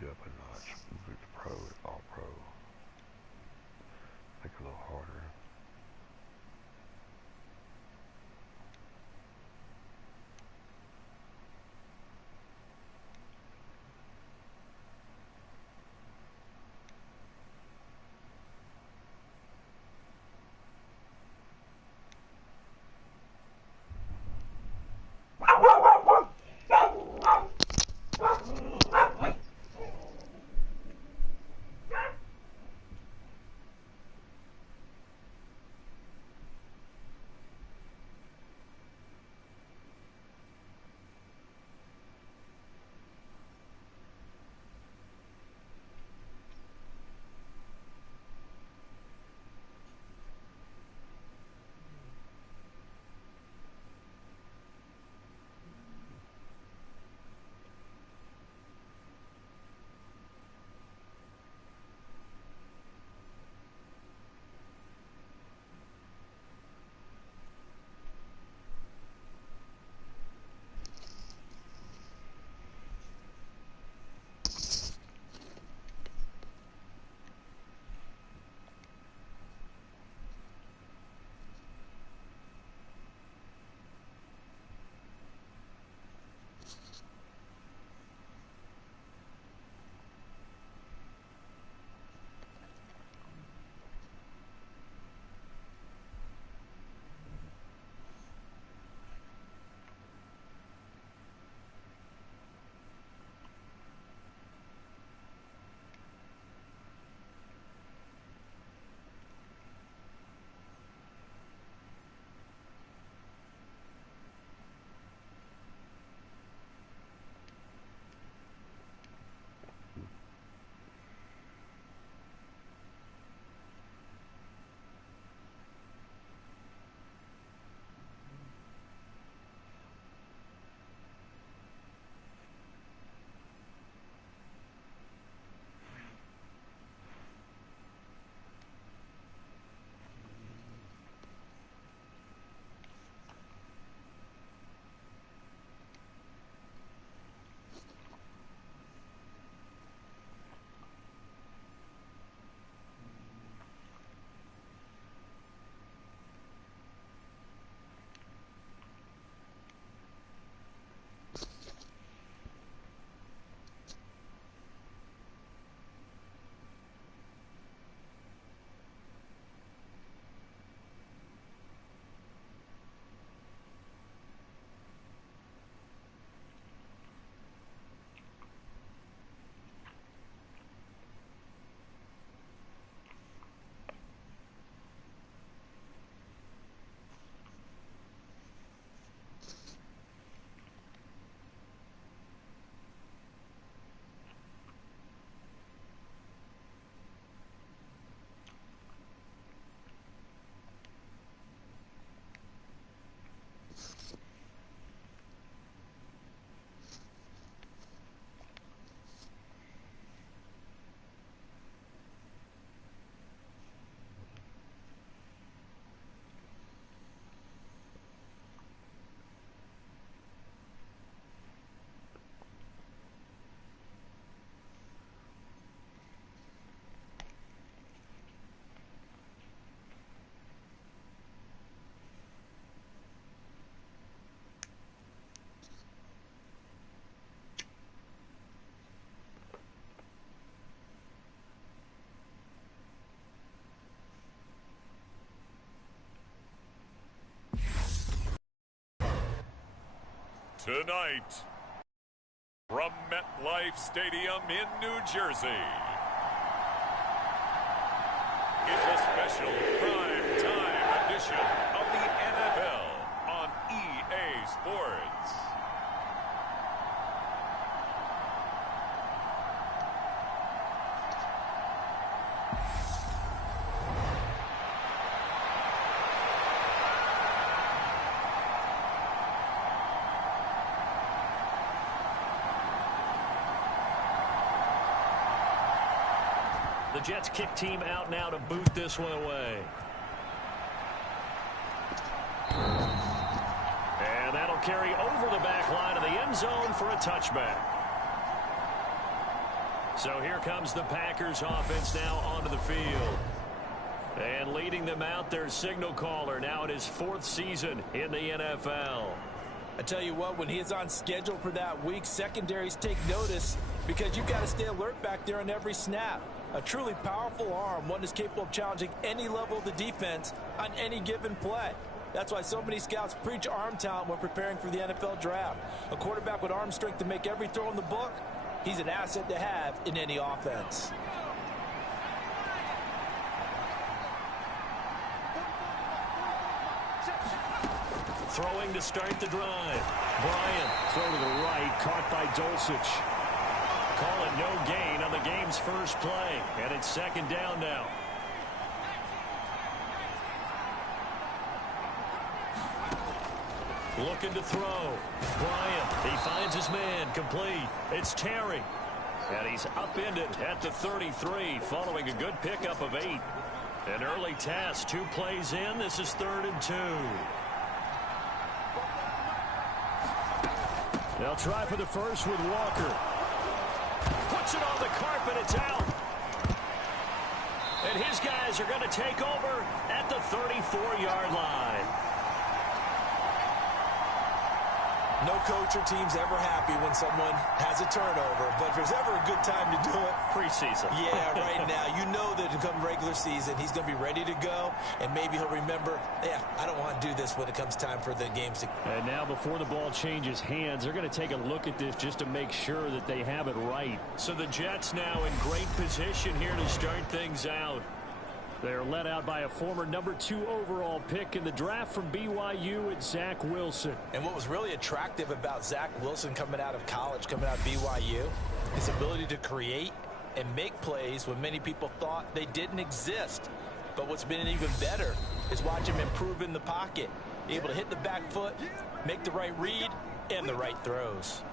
moved up a notch. Moved it to pro, all pro. Make it a little harder. Tonight, from MetLife Stadium in New Jersey, it's a special prime time edition of the NFL on EA Sports. The Jets kick team out now to boot this one away. And that'll carry over the back line of the end zone for a touchback. So here comes the Packers offense now onto the field. And leading them out, their signal caller now in his 4th season in the NFL. I tell you what, when he is on schedule for that week, secondaries take notice because you've got to stay alert back there on every snap. A truly powerful arm, one that's capable of challenging any level of the defense on any given play. That's why so many scouts preach arm talent when preparing for the NFL draft. A quarterback with arm strength to make every throw in the book, he's an asset to have in any offense. Throwing to start the drive. Bryant, throw to the right, caught by Dulcich. Call it no gain on the game's first play, and it's 2nd down now. Looking to throw. Bryant, he finds his man, complete. It's Terry. And he's upended at the 33, following a good pickup of 8. An early task, 2 plays in. This is 3rd and 2. They'll try for the first with Walker. Puts it on the carpet, it's out. And his guys are going to take over at the 34-yard line. No coach or team's ever happy when someone has a turnover, but if there's ever a good time to do it, preseason. Yeah, right now. You know that come regular season, he's going to be ready to go, and maybe he'll remember, yeah, I don't want to do this when it comes time for the games. And now before the ball changes hands, they're going to take a look at this just to make sure that they have it right. So the Jets now in great position here to start things out. They're led out by a former number 2 overall pick in the draft from BYU at Zach Wilson. And what was really attractive about Zach Wilson coming out of college, coming out of BYU, his ability to create and make plays when many people thought they didn't exist. But what's been even better is watch him improve in the pocket, able to hit the back foot, make the right read, and the right throws.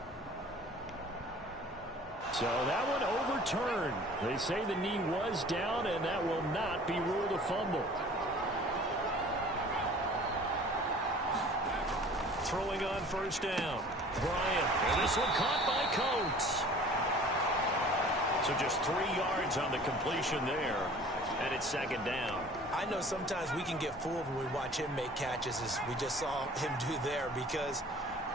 So that one overturned. They say the knee was down, and that will not be ruled a fumble. Throwing on 1st down. Bryant. And this one caught by Coates. So just 3 yards on the completion there. And it's 2nd down. I know sometimes we can get fooled when we watch him make catches, as we just saw him do there, because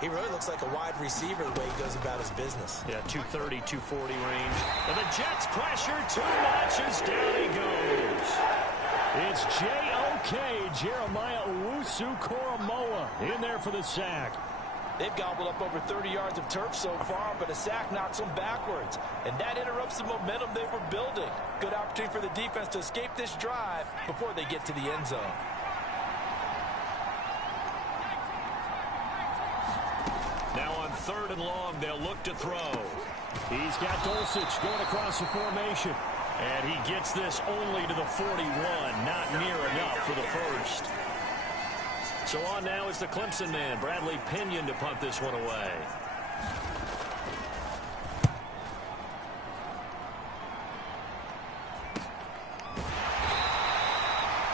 he really looks like a wide receiver the way he goes about his business. Yeah, 230, 240 range. And the Jets pressure too much as down he goes. It's J.O.K. Jeremiah Owusu-Koramoah in there for the sack. They've gobbled up over 30 yards of turf so far, but a sack knocks them backwards. And that interrupts the momentum they were building. Good opportunity for the defense to escape this drive before they get to the end zone. Now on 3rd and long, they'll look to throw. He's got Dulcich going across the formation. And he gets this only to the 41, not near enough for the first. So on now is the Clemson man, Bradley Pinion, to punt this one away.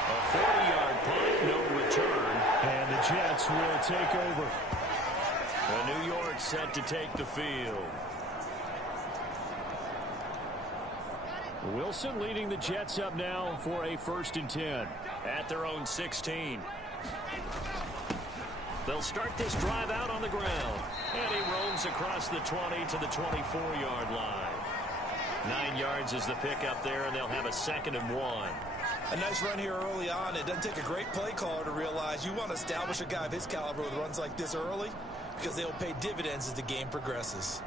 A 40-yard punt, no return. And the Jets will take over. And New York set to take the field. Wilson leading the Jets up now for a 1st and 10. At their own 16. They'll start this drive out on the ground. And he roams across the 20 to the 24-yard line. 9 yards is the pickup there, and they'll have a 2nd and 1. A nice run here early on. It doesn't take a great play caller to realize you want to establish a guy of his caliber with runs like this early, because they'll pay dividends as the game progresses.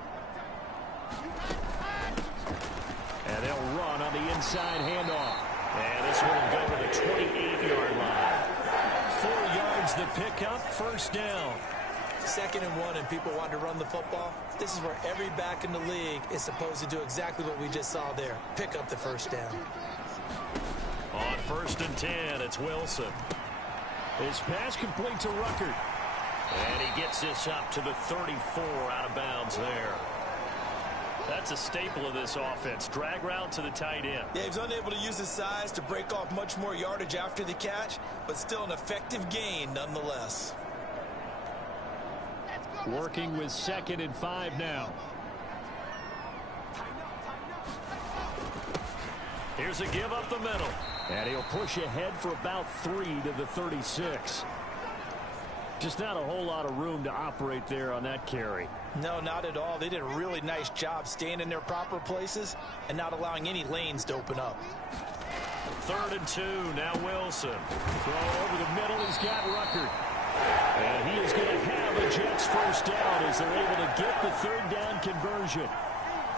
And they'll run on the inside handoff. And this one will go to the 28-yard line. 4 yards the pickup, 1st down. 2nd and 1, and people want to run the football. This is where every back in the league is supposed to do exactly what we just saw there. Pick up the 1st down. On 1st and 10, it's Wilson. His pass complete to Ruckert. And he gets this up to the 34, out of bounds there. That's a staple of this offense. Drag route to the tight end. Yeah, he was unable to use his size to break off much more yardage after the catch, but still an effective gain nonetheless. Working with 2nd and 5 now. Here's a give up the middle. And he'll push ahead for about 3 to the 36. Just not a whole lot of room to operate there on that carry. No, not at all. They did a really nice job staying in their proper places and not allowing any lanes to open up. 3rd and 2. Now Wilson. Throw over the middle. He's got Ruckert. And he is going to have a Jets first down as they're able to get the 3rd down conversion.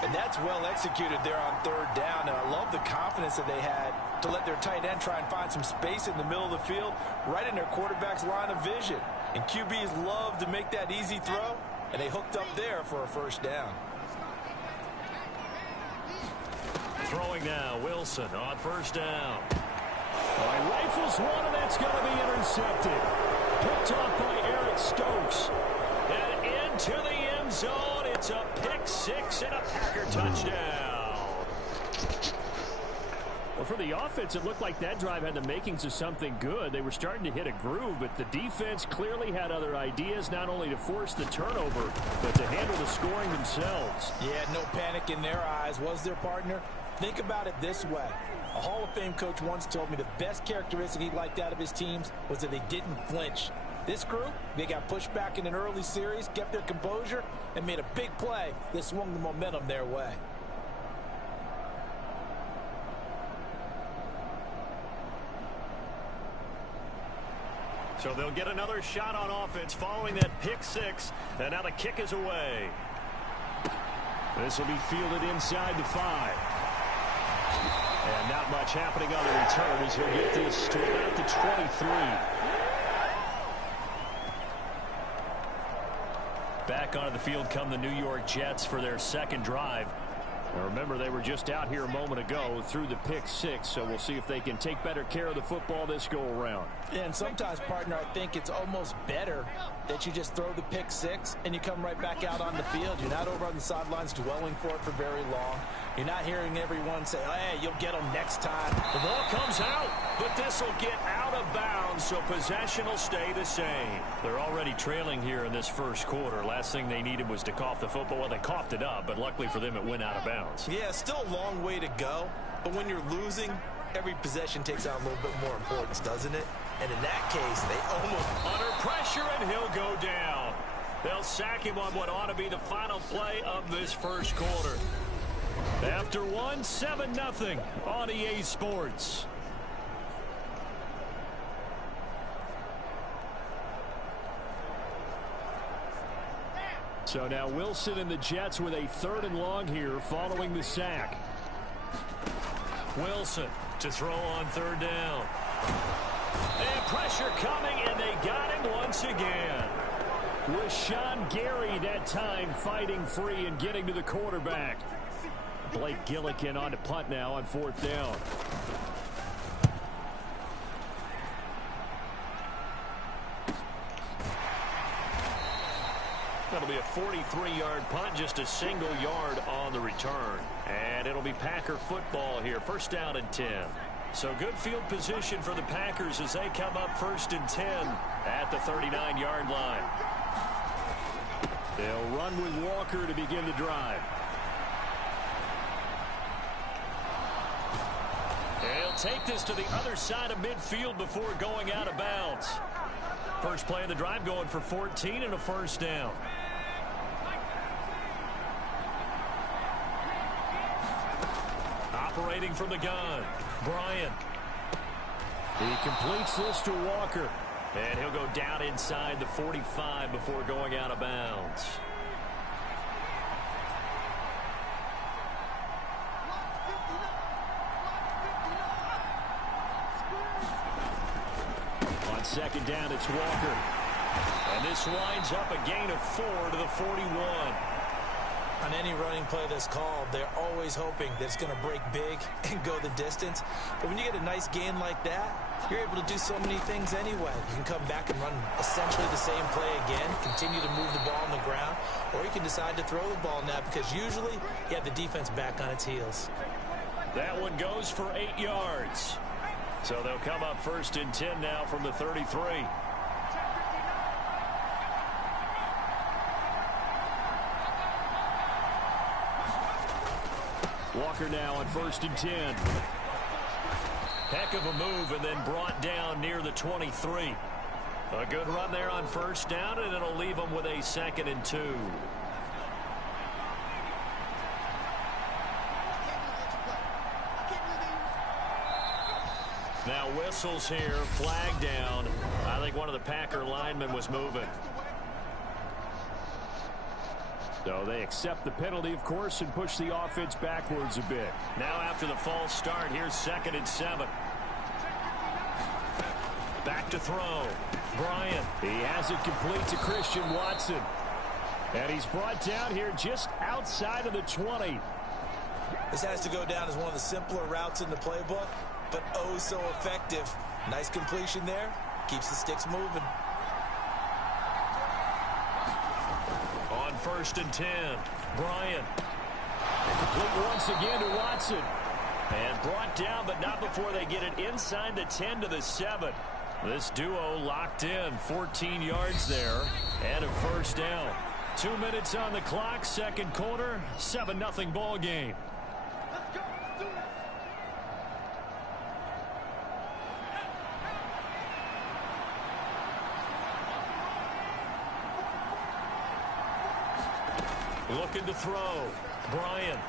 And that's well executed there on 3rd down. And I love the confidence that they had to let their tight end try and find some space in the middle of the field, right in their quarterback's line of vision. And QBs love to make that easy throw, and they hooked up there for a first down. Throwing now, Wilson on 1st down. He rifles one, and that's going to be intercepted. Picked off by Eric Stokes. And into the end zone. It's a pick 6 and a Packer touchdown. Well, for the offense, it looked like that drive had the makings of something good. They were starting to hit a groove, but the defense clearly had other ideas, not only to force the turnover, but to handle the scoring themselves. Yeah, no panic in their eyes, was their partner? Think about it this way. A Hall of Fame coach once told me the best characteristic he liked out of his teams was that they didn't flinch. This group, they got pushed back in an early series, kept their composure, and made a big play that swung the momentum their way. So they'll get another shot on offense following that pick 6, and now the kick is away. This will be fielded inside the 5. And not much happening on the return as he'll get this to about the 23. Back onto the field come the New York Jets for their 2nd drive. Now remember, they were just out here a moment ago through the pick 6, so we'll see if they can take better care of the football this go-around. Yeah, and sometimes, partner, I think it's almost better that you just throw the pick 6 and you come right back out on the field. You're not over on the sidelines dwelling for it for very long. You're not hearing everyone say, oh, hey, you'll get them next time. The ball comes out, but this will get out of bounds, so possession will stay the same. They're already trailing here in this 1st quarter. Last thing they needed was to cough the football. Well, they coughed it up, but luckily for them, it went out of bounds. Yeah, still a long way to go, but when you're losing, every possession takes on a little bit more importance, doesn't it? And in that case, they almost... Under pressure, and he'll go down. They'll sack him on what ought to be the final play of this 1st quarter. After 7-0 on EA Sports. So now Wilson and the Jets with a 3rd and long here following the sack. Wilson to throw on 3rd down. And pressure coming, and they got him once again. With Sean Gary that time fighting free and getting to the quarterback. Blake Gillikin on to punt now on 4th down. That'll be a 43-yard punt, just a single yard on the return. And it'll be Packer football here, 1st down and 10. So good field position for the Packers as they come up 1st and 10 at the 39-yard line. They'll run with Walker to begin the drive. They'll take this to the other side of midfield before going out of bounds. First play of the drive going for 14 and a 1st down. Operating from the gun, Bryant. He completes this to Walker. And he'll go down inside the 45 before going out of bounds. On 2nd down, it's Walker. And this winds up a gain of 4 to the 41. On any running play that's called, they're always hoping that it's going to break big and go the distance. But when you get a nice gain like that, you're able to do so many things anyway. You can come back and run essentially the same play again, continue to move the ball on the ground, or you can decide to throw the ball now because usually you have the defense back on its heels. That one goes for 8 yards. So they'll come up 1st and 10 now from the 33. Walker now on 1st and 10. Heck of a move and then brought down near the 23. A good run there on first down, and it'll leave them with a 2nd and 2. Now whistles here, flag down. I think one of the Packer linemen was moving. So they accept the penalty, of course, and push the offense backwards a bit. Now after the false start, here's 2nd and 7. Back to throw. Bryant. He has it complete to Christian Watson. And he's brought down here just outside of the 20. This has to go down as one of the simpler routes in the playbook, but oh so effective. Nice completion there. Keeps the sticks moving. On 1st and 10. Bryant. Complete once again to Watson. And brought down, but not before they get it inside the 10 to the 7. This duo locked in. 14 yards there. And a first down. 2 minutes on the clock. Second quarter. 7-0 ball game. Looking to throw. Bryant.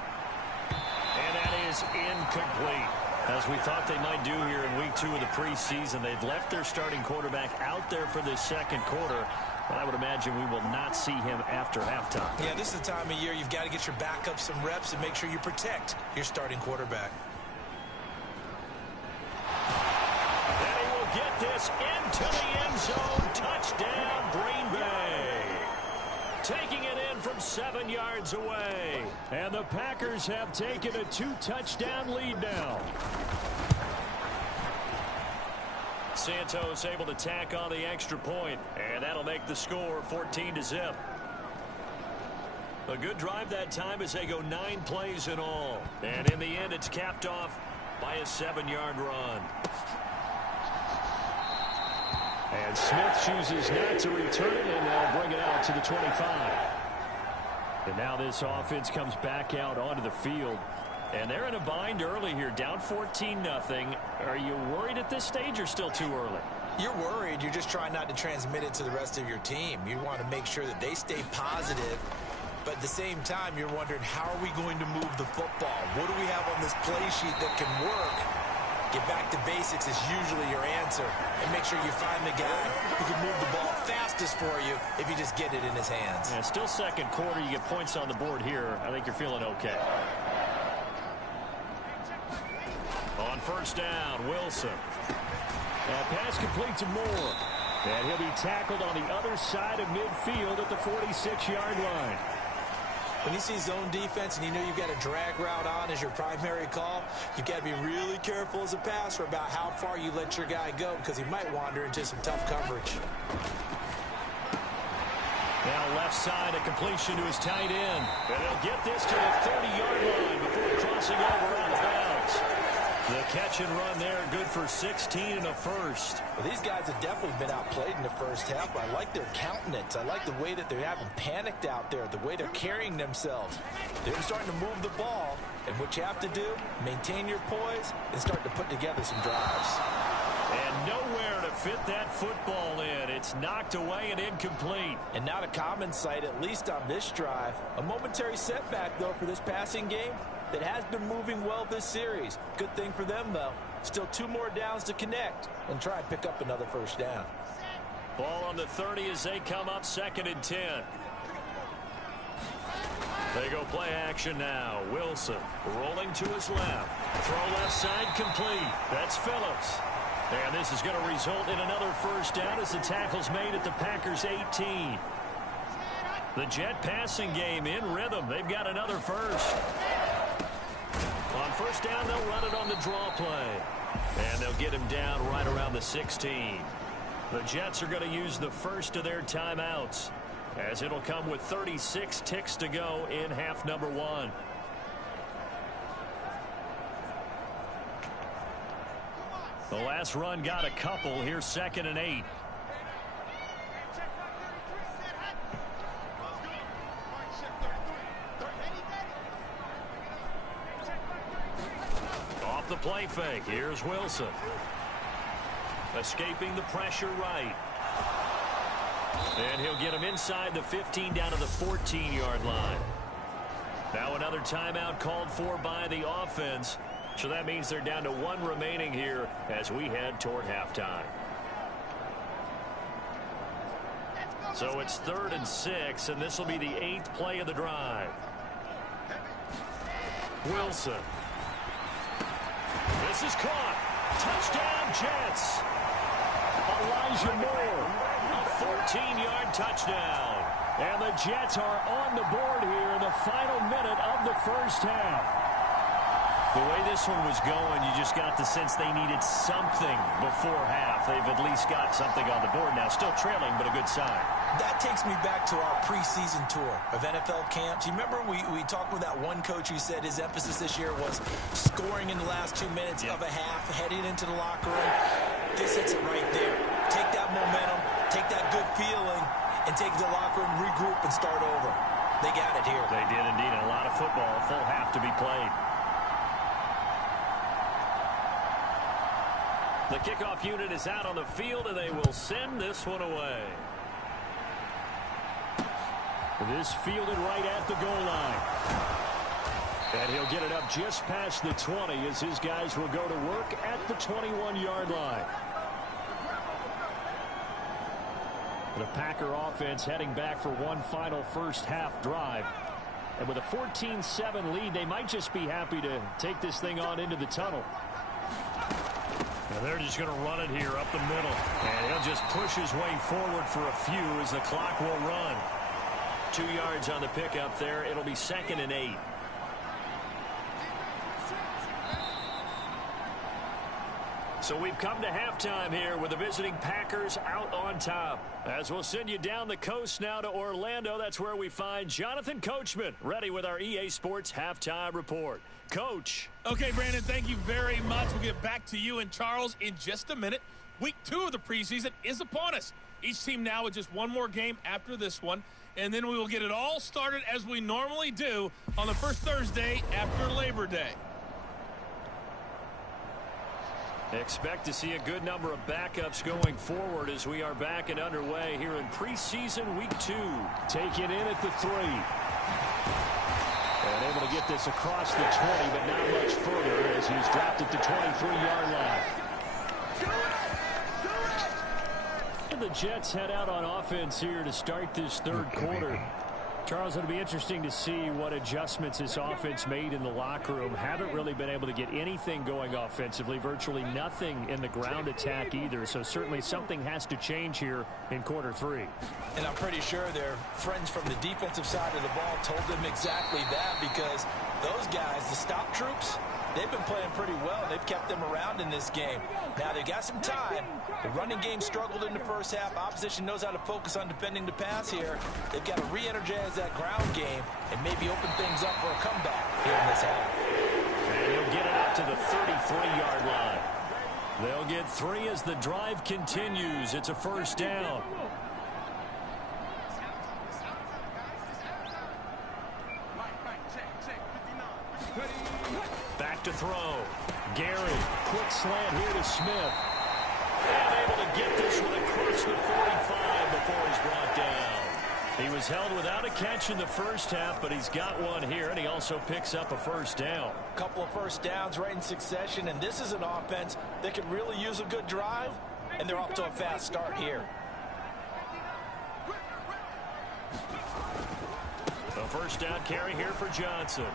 And that is incomplete. As we thought they might do here in week 2 of the preseason, they've left their starting quarterback out there for this second quarter. But I would imagine we will not see him after halftime. Yeah, this is the time of year you've got to get your backup some reps and make sure you protect your starting quarterback. And he will get this into the end zone. Touchdown, Green Bay. Taking it in from 7 yards away. And the Packers have taken a 2-touchdown lead now. Santos able to tack on the extra point, and that'll make the score 14-0. A good drive that time as they go 9 plays in all. And in the end, it's capped off by a 7-yard run. And Smith chooses not to return it, and they'll bring it out to the 25. And now this offense comes back out onto the field. And they're in a bind early here, down 14-0. Are you worried at this stage or still too early? You're worried. You're just trying not to transmit it to the rest of your team. You want to make sure that they stay positive. But at the same time, you're wondering, how are we going to move the football? What do we have on this play sheet that can work? Get back to basics is usually your answer. And make sure you find the guy who can move the ball fastest for you if you just get it in his hands. Yeah, still second quarter. You get points on the board here. I think you're feeling okay. On first down, Wilson. Pass complete to Moore. And he'll be tackled on the other side of midfield at the 46-yard line. When you see zone defense and you know you've got a drag route on as your primary call, you've got to be really careful as a passer about how far you let your guy go, because he might wander into some tough coverage. Now left side, a completion to his tight end. And he'll get this to the 30-yard line before crossing over out of bounds. The catch and run there, good for 16 and a first. Well, these guys have definitely been outplayed in the first half, but I like their countenance. I like the way that they haven't panicked out there, the way they're carrying themselves. They're starting to move the ball, and what you have to do, maintain your poise and start to put together some drives. And nowhere to fit that football in. It's knocked away and incomplete. And not a common sight, at least on this drive. A momentary setback, though, for this passing game that has been moving well this series. Good thing for them, though. Still 2 more downs to connect and try and pick up another first down. Ball on the 30 as they come up 2nd and 10. They go play action now. Wilson rolling to his left. Throw left side complete. That's Phillips. And this is going to result in another first down as the tackle's made at the Packers' 18. The Jet passing game in rhythm. They've got another first. On first down, they'll run it on the draw play. And they'll get him down right around the 16. The Jets are going to use the first of their timeouts, as it'll come with 36 ticks to go in half number 1. The last run got a couple. Here's 2nd and 8. the play fake. Here's Wilson. Escaping the pressure right. And he'll get him inside the 15 down to the 14-yard line. Now another timeout called for by the offense. So that means they're down to one remaining here as we head toward halftime. So it's 3rd and 6, and this will be the 8th play of the drive. Wilson. This is caught. Touchdown, Jets. Elijah Moore. A 14-yard touchdown. And the Jets are on the board here in the final minute of the first half. The way this one was going, you just got the sense they needed something before half. They've at least got something on the board now. Still trailing, but a good sign. That takes me back to our preseason tour of NFL camps. You remember we talked with that one coach who said his emphasis this year was scoring in the last 2 minutes of a half, heading into the locker room. This hits it right there. Take that momentum, take that good feeling, and take the locker room, regroup, and start over. They got it here. They did indeed. A lot of football, a full half to be played. The kickoff unit is out on the field, and they will send this one away. This fielded right at the goal line. And he'll get it up just past the 20 as his guys will go to work at the 21-yard line. The Packer offense heading back for one final first half drive. And with a 14-7 lead, they might just be happy to take this thing on into the tunnel. And they're just going to run it here up the middle. And he'll just push his way forward for a few as the clock will run. 2 yards on the pickup there. It'll be 2nd and 8. So we've come to halftime here with the visiting Packers out on top. As we'll send you down the coast now to Orlando, that's where we find Jonathan Coachman, ready with our EA Sports Halftime Report. Coach. Okay, Brandon, thank you very much. We'll get back to you and Charles in just a minute. Week 2 of the preseason is upon us. Each team now with just one more game after this one, and then we will get it all started as we normally do on the first Thursday after Labor Day. Expect to see a good number of backups going forward as we are back and underway here in preseason week 2. Taken in at the 3. And able to get this across the 20, but not much further as he's dropped at the 23-yard line. And the Jets head out on offense here to start this third quarter. Charles, it'll be interesting to see what adjustments this offense made in the locker room. Haven't really been able to get anything going offensively, virtually nothing in the ground attack either. So certainly something has to change here in quarter 3. And I'm pretty sure their friends from the defensive side of the ball told them exactly that, because those guys, the stop troops, they've been playing pretty well. They've kept them around in this game. Now they've got some time. The running game struggled in the first half. Opposition knows how to focus on defending the pass here. They've got to re-energize that ground game and maybe open things up for a comeback here in this half. And he'll get it up to the 33-yard line. They'll get 3 as the drive continues. It's a first down. Back to throw. Gary. Quick slant here to Smith. And able to get this one across the 45 before he's brought down. He was held without a catch in the first half, but he's got one here, and he also picks up a first down. A couple of first downs right in succession, and this is an offense that could really use a good drive, and they're off to a fast start here. A first down carry here for Johnson.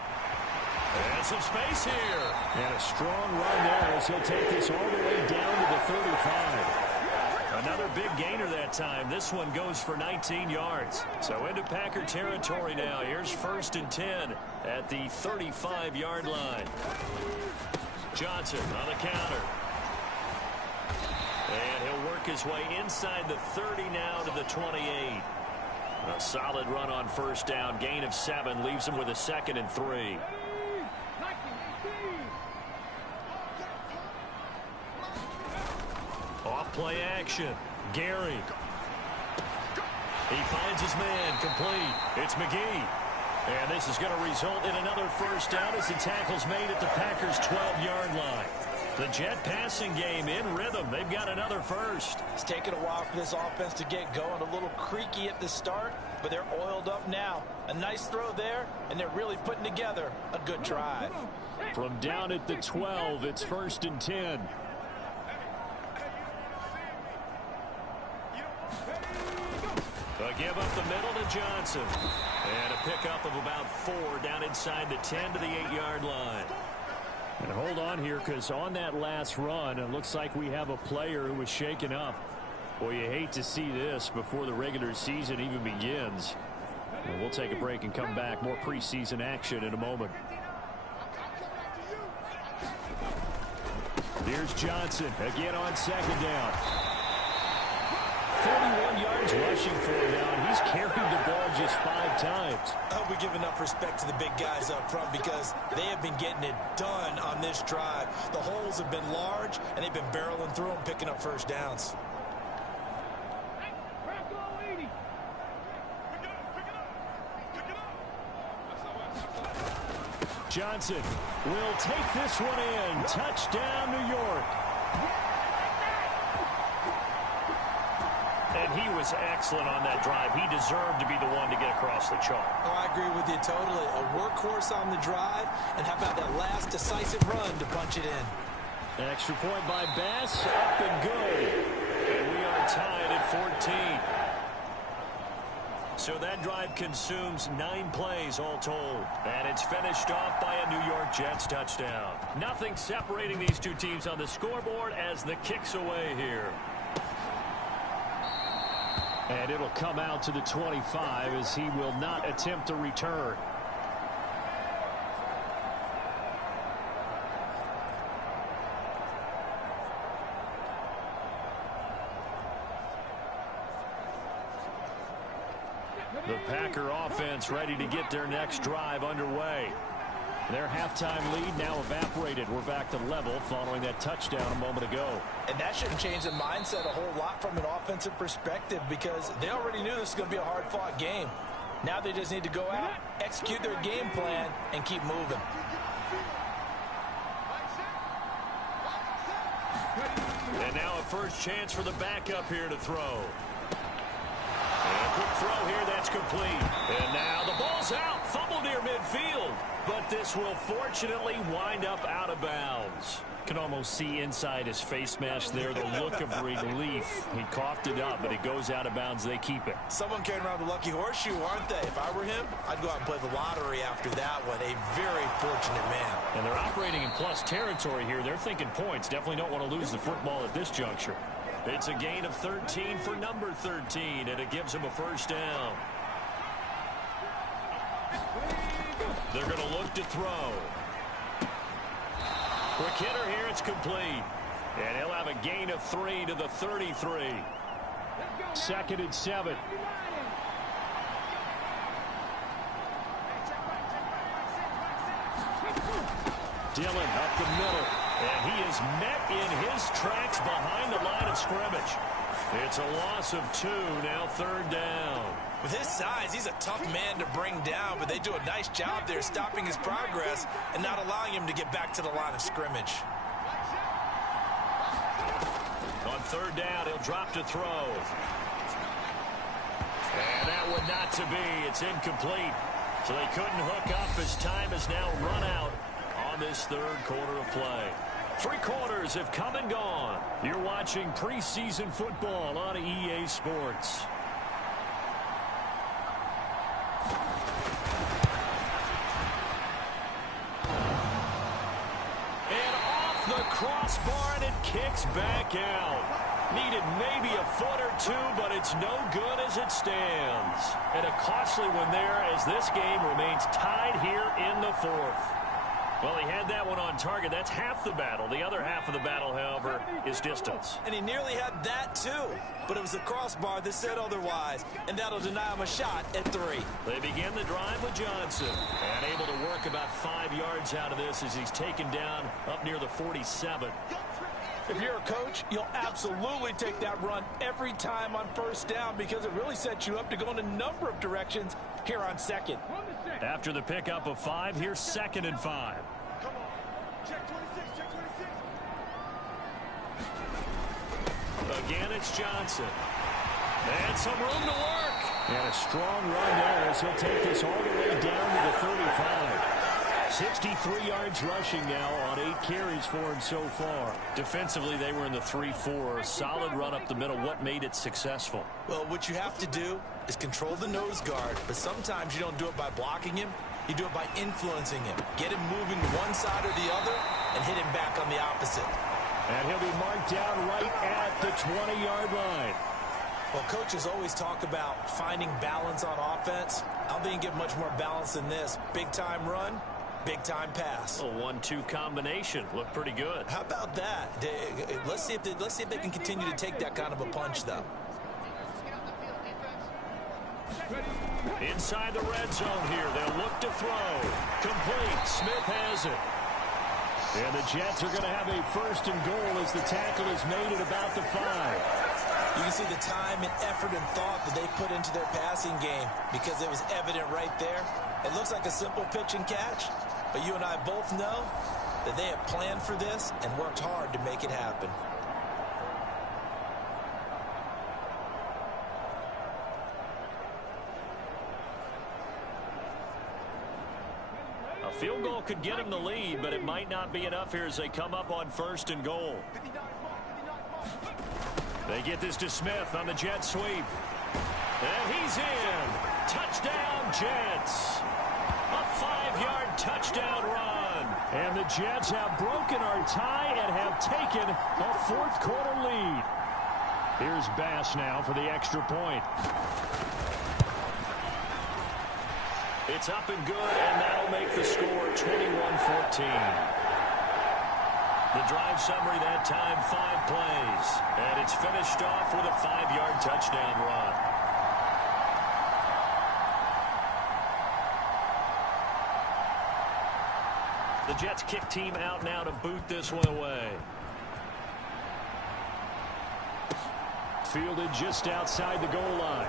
And some space here. And a strong run there as he'll take this all the way down to the 35. Another big gainer that time. This one goes for 19 yards. So into Packer territory now. Here's 1st and 10 at the 35-yard line. Johnson on the counter. And he'll work his way inside the 30 now to the 28. A solid run on first down. Gain of 7 leaves him with a 2nd and 3. Off-play action. Gary. He finds his man complete. It's McGee. And this is going to result in another first down as the tackle's made at the Packers' 12-yard line. The Jet passing game in rhythm. They've got another first. It's taken a while for this offense to get going. A little creaky at the start, but they're oiled up now. A nice throw there, and they're really putting together a good drive. From down at the 12, it's 1st and 10. A give up the middle to Johnson. And a pickup of about 4 down inside the 10 to the 8-yard line. And hold on here, because on that last run, it looks like we have a player who was shaken up. Boy, you hate to see this before the regular season even begins. And we'll take a break and come back. More preseason action in a moment. Here's Johnson again on 2nd down. 41 yards rushing for him now, and he's carried the ball just 5 times. I hope we give enough respect to the big guys up front because they have been getting it done on this drive. The holes have been large, and they've been barreling through them, picking up first downs. Johnson will take this one in. Touchdown, New York. And he was excellent on that drive. He deserved to be the one to get across the chalk. Oh, I agree with you totally. A workhorse on the drive, and how about that last decisive run to punch it in? Extra point by Bass, up and good. And we are tied at 14. So that drive consumes 9 plays all told. And it's finished off by a New York Jets touchdown. Nothing separating these two teams on the scoreboard as the kick's away here. And it'll come out to the 25 as he will not attempt a return. The Packer offense ready to get their next drive underway. Their halftime lead now evaporated. We're back to level following that touchdown a moment ago. And that shouldn't change the mindset a whole lot from an offensive perspective because they already knew this was going to be a hard-fought game. Now they just need to go out, execute their game plan, and keep moving. And now a first chance for the backup here to throw. And a quick throw here, that's complete. And now the ball's out, fumbled near midfield. But this will fortunately wind up out of bounds. Can almost see inside his face mask there the look of relief. He coughed it up, but it goes out of bounds. They keep it. Someone carrying around the lucky horseshoe, aren't they? If I were him, I'd go out and play the lottery after that one. A very fortunate man. And they're operating in plus territory here. They're thinking points. Definitely don't want to lose the football at this juncture. It's a gain of 13 for number 13, and it gives him a first down. They're going to look to throw. Quick hitter here, it's complete. And he'll have a gain of 3 to the 33. 2nd and 7. Dillon up the middle. And he is met in his tracks behind the line of scrimmage. It's a loss of 2, now 3rd down. With his size, he's a tough man to bring down, but they do a nice job there stopping his progress and not allowing him to get back to the line of scrimmage. On 3rd down, he'll drop to throw. And that one not to be. It's incomplete. So they couldn't hook up as time has now run out on this 3rd quarter of play. 3 quarters have come and gone. You're watching preseason football on EA Sports. And off the crossbar, and it kicks back out. Needed maybe a foot or 2, but it's no good as it stands. And a costly one there as this game remains tied here in the 4th. Well, he had that one on target. That's half the battle. The other half of the battle, however, is distance. And he nearly had that, too. But it was the crossbar that said otherwise, and that'll deny him a shot at 3. They begin the drive with Johnson. And able to work about 5 yards out of this as he's taken down up near the 47. If you're a coach, you'll absolutely take that run every time on 1st down because it really sets you up to go in a number of directions here on 2nd. After the pickup of 5, here's 2nd and 5. Come on. Check 26, check 26. Again, it's Johnson. And some room to work. And a strong run there as he'll take this all the way down to the 35. 63 yards rushing now on 8 carries for him so far. Defensively, they were in the 3-4. Solid run up the middle. What made it successful? Well, what you have to do is control the nose guard, but sometimes you don't do it by blocking him. You do it by influencing him. Get him moving to one side or the other and hit him back on the opposite. And he'll be marked down right at the 20-yard line. Well, coaches always talk about finding balance on offense. I don't think you get much more balance than this. Big-time run, big-time pass. A 1-2 combination. Looked pretty good. How about that? Let's see if they can continue to take that kind of a punch, though. Inside the red zone here. They'll look to throw. Complete. Smith has it. And the Jets are going to have a 1st and goal as the tackle is made at about the 5. You can see the time and effort and thought that they put into their passing game because it was evident right there. It looks like a simple pitch and catch, but you and I both know that they have planned for this and worked hard to make it happen. A field goal could get him the lead, but it might not be enough here as they come up on 1st and goal. They get this to Smith on the jet sweep. And he's in. Touchdown, Jets. A 5-yard touchdown run. And the Jets have broken our tie and have taken a 4th quarter lead. Here's Bass now for the extra point. It's up and good, and that'll make the score 21-14. The drive summary that time, 5 plays. And it's finished off with a 5-yard touchdown run. The Jets kick team out now to boot this one away. Fielded just outside the goal line.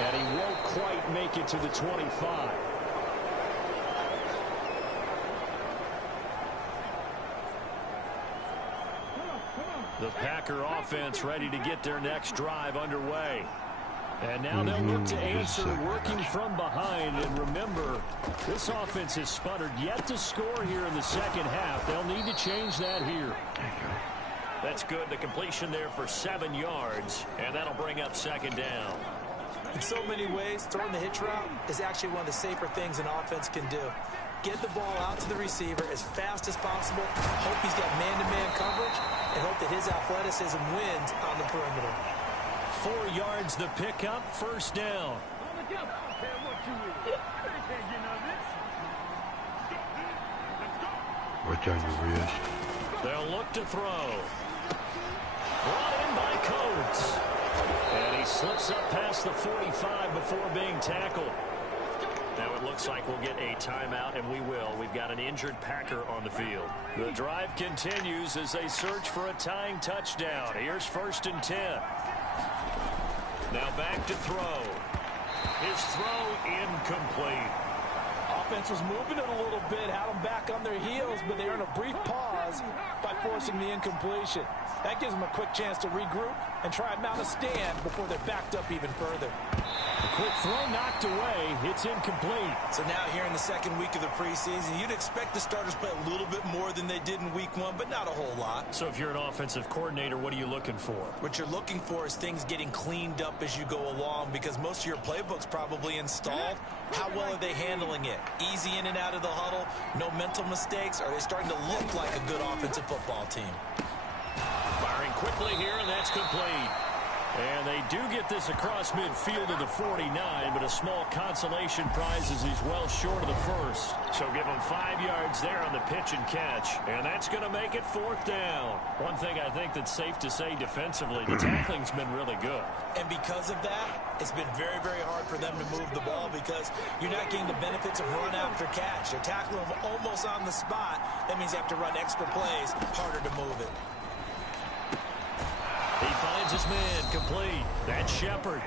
And he won't quite make it to the 25. The Packer offense ready to get their next drive underway. And now they'll look to answer working from behind. And remember, this offense has sputtered yet to score here in the 2nd half. They'll need to change that here. That's good. The completion there for 7 yards. And that'll bring up 2nd down. In so many ways, throwing the hitch route is actually one of the safer things an offense can do. Get the ball out to the receiver as fast as possible, hope he's got man-to-man coverage, and hope that his athleticism wins on the perimeter. 4 yards the pickup, 1st down. Right on your wrist. They'll look to throw. Brought in by Coates. And he slips up past the 45 before being tackled. Now it looks like we'll get a timeout, and we will. We've got an injured Packer on the field. The drive continues as they search for a tying touchdown. Here's 1st and 10. Now back to throw. His throw incomplete. Offense was moving it a little bit, had them back on their heels, but they earned a brief pause by forcing the incompletion. That gives them a quick chance to regroup and try and mount a stand before they're backed up even further. A quick throw knocked away. It's incomplete. So now here in the 2nd week of the preseason, you'd expect the starters play a little bit more than they did in week 1, but not a whole lot. So if you're an offensive coordinator, what are you looking for? What you're looking for is things getting cleaned up as you go along, because most of your playbook's probably installed. How well are they handling it? Easy in and out of the huddle, no mental mistakes? Are they starting to look like a good offensive football team? Firing quickly here, and that's complete. And they do get this across midfield to the 49, but a small consolation prize as he's well short of the 1st. So give him 5 yards there on the pitch and catch. And that's going to make it 4th down. One thing I think that's safe to say defensively, the tackling's been really good. And because of that, it's been very, very hard for them to move the ball because you're not getting the benefits of run after catch. They're tackling them almost on the spot. That means they have to run extra plays, harder to move it. He finds his man complete. That's Shepard.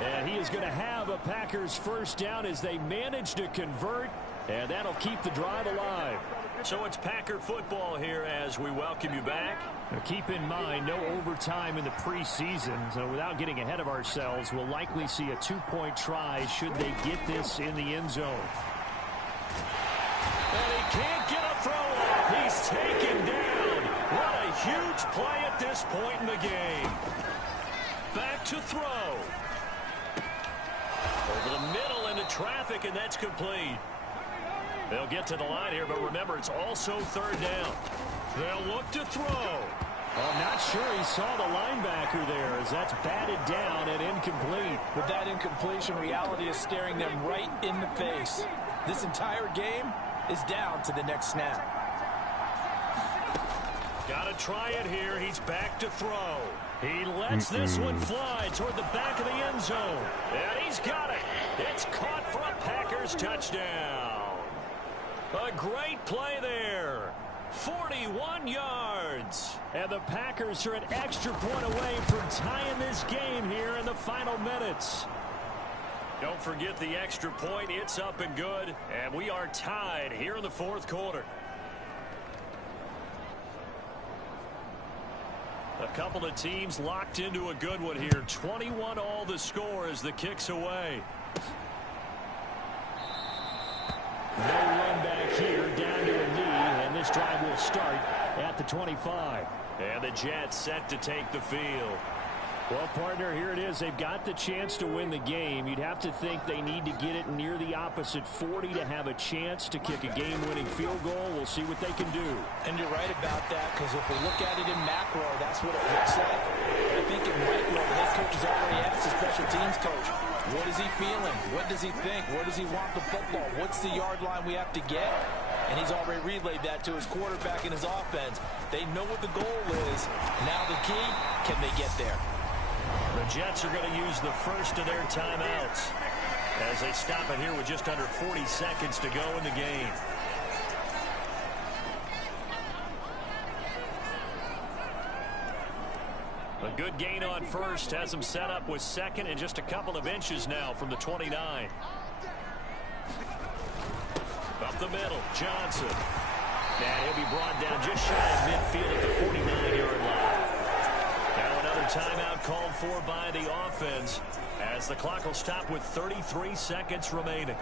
And he is going to have a Packers first down as they manage to convert, and that'll keep the drive alive. So it's Packer football here as we welcome you back. Now keep in mind, no overtime in the preseason, so without getting ahead of ourselves, we'll likely see a two-point try should they get this in the end zone. And he can't get a throw off. He's taken down. What a huge play at this point in the game. Back to throw. Over the middle into traffic, and that's complete. They'll get to the line here, but remember, it's also third down. They'll look to throw. Well, I'm not sure he saw the linebacker there as that's batted down and incomplete. With that incompletion, reality is staring them right in the face. This entire game is down to the next snap. Got to try it here. He's back to throw. He lets this one fly toward the back of the end zone. And he's got it. It's caught for a Packers touchdown. A great play there. 41 yards. And the Packers are an extra point away from tying this game here in the final minutes. Don't forget the extra point. It's up and good. And we are tied here in the fourth quarter. A couple of teams locked into a good one here. 21 all the score as the kick's away. No run back here, down to a knee, and this drive will start at the 25. And the Jets set to take the field. Well, partner, here it is. They've got the chance to win the game. You'd have to think they need to get it near the opposite 40 to have a chance to kick a game-winning field goal. We'll see what they can do. And you're right about that, because if we look at it in macro, that's what it looks like. But I think in micro, the head coach has already asked the special teams coach, what is he feeling? What does he think? Where does he want the football? What's the yard line we have to get? And he's already relayed that to his quarterback and his offense. They know what the goal is. Now the key, can they get there? The Jets are going to use the first of their timeouts as they stop it here with just under 40 seconds to go in the game. A good gain on first has them set up with second and just a couple of inches now from the 29. Up the middle, Johnson. And he'll be brought down just shy of midfield at the 49-yard line. Now another timeout called for by the offense as the clock will stop with 33 seconds remaining.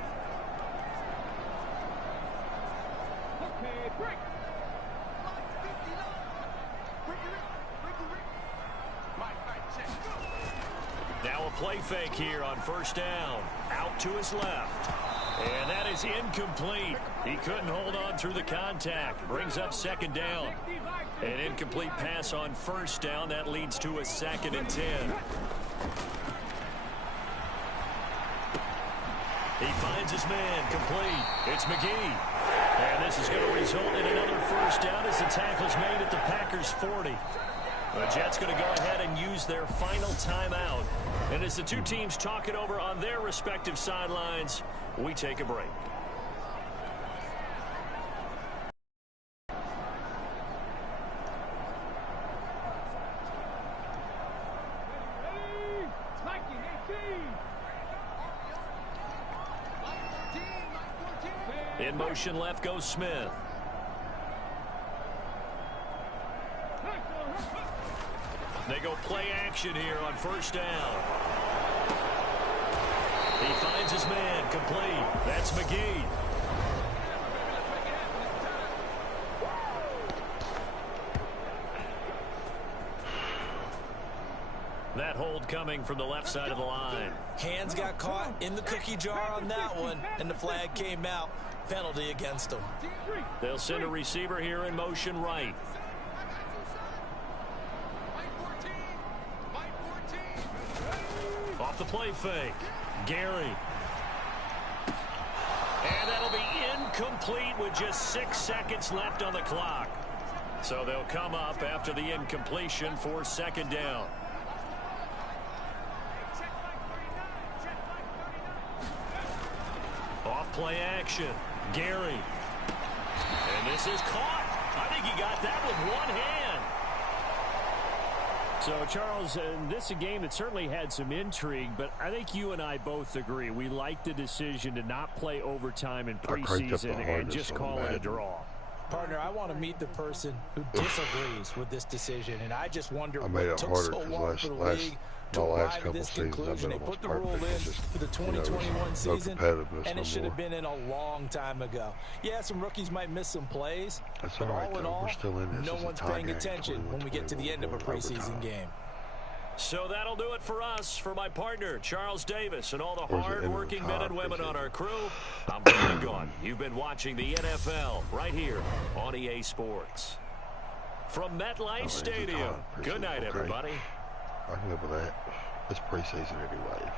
Now a play fake here on first down. Out to his left. And that is incomplete. He couldn't hold on through the contact. Brings up second down. An incomplete pass on first down. That leads to a 2nd and 10. He finds his man complete. It's McGee. And this is going to result in another first down as the tackle's made at the Packers 40. The Jets going to go ahead and use their final timeout. And as the two teams talk it over on their respective sidelines, we take a break. In motion left goes Smith. They go play action here on first down. He finds his man complete. That's McGee. That hold coming from the left side of the line. Hands got caught in the cookie jar on that one, and the flag came out. Penalty against them. They'll send a receiver here in motion right. Off the play fake. Gary. And that'll be incomplete with just 6 seconds left on the clock. So they'll come up after the incompletion for second down. Off play action. Gary. And this is caught. I think he got that with one hand. So, Charles, this is a game that certainly had some intrigue, but I think you and I both agree. We like the decision to not play overtime in preseason and just call it a draw. Partner, I want to meet the person who disagrees with this decision, and I just wonder I made what it took harder so because long for the league to my last arrive at couple this seasons I've conclusion. been They almost put the rule perfect. in It's just, for the you know, 2021 no season, competitiveness and no it should more. have been in a long time ago. Yeah, some rookies might miss some plays, That's but all right, all in though. all, We're still in this. no It's a one's tie paying game, attention when we get to the 21-21, end of a going preseason overtime. game. So that'll do it for us. For my partner, Charles Davis, and all the Or is it end of the hard-working men and time women on preseason? our crew, I'm Brandon Gaughan. You've been watching the NFL right here on EA Sports. From MetLife Stadium, good night, Okay. everybody. I can live with that. It's preseason anyway.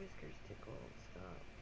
whiskers tickle. Stop.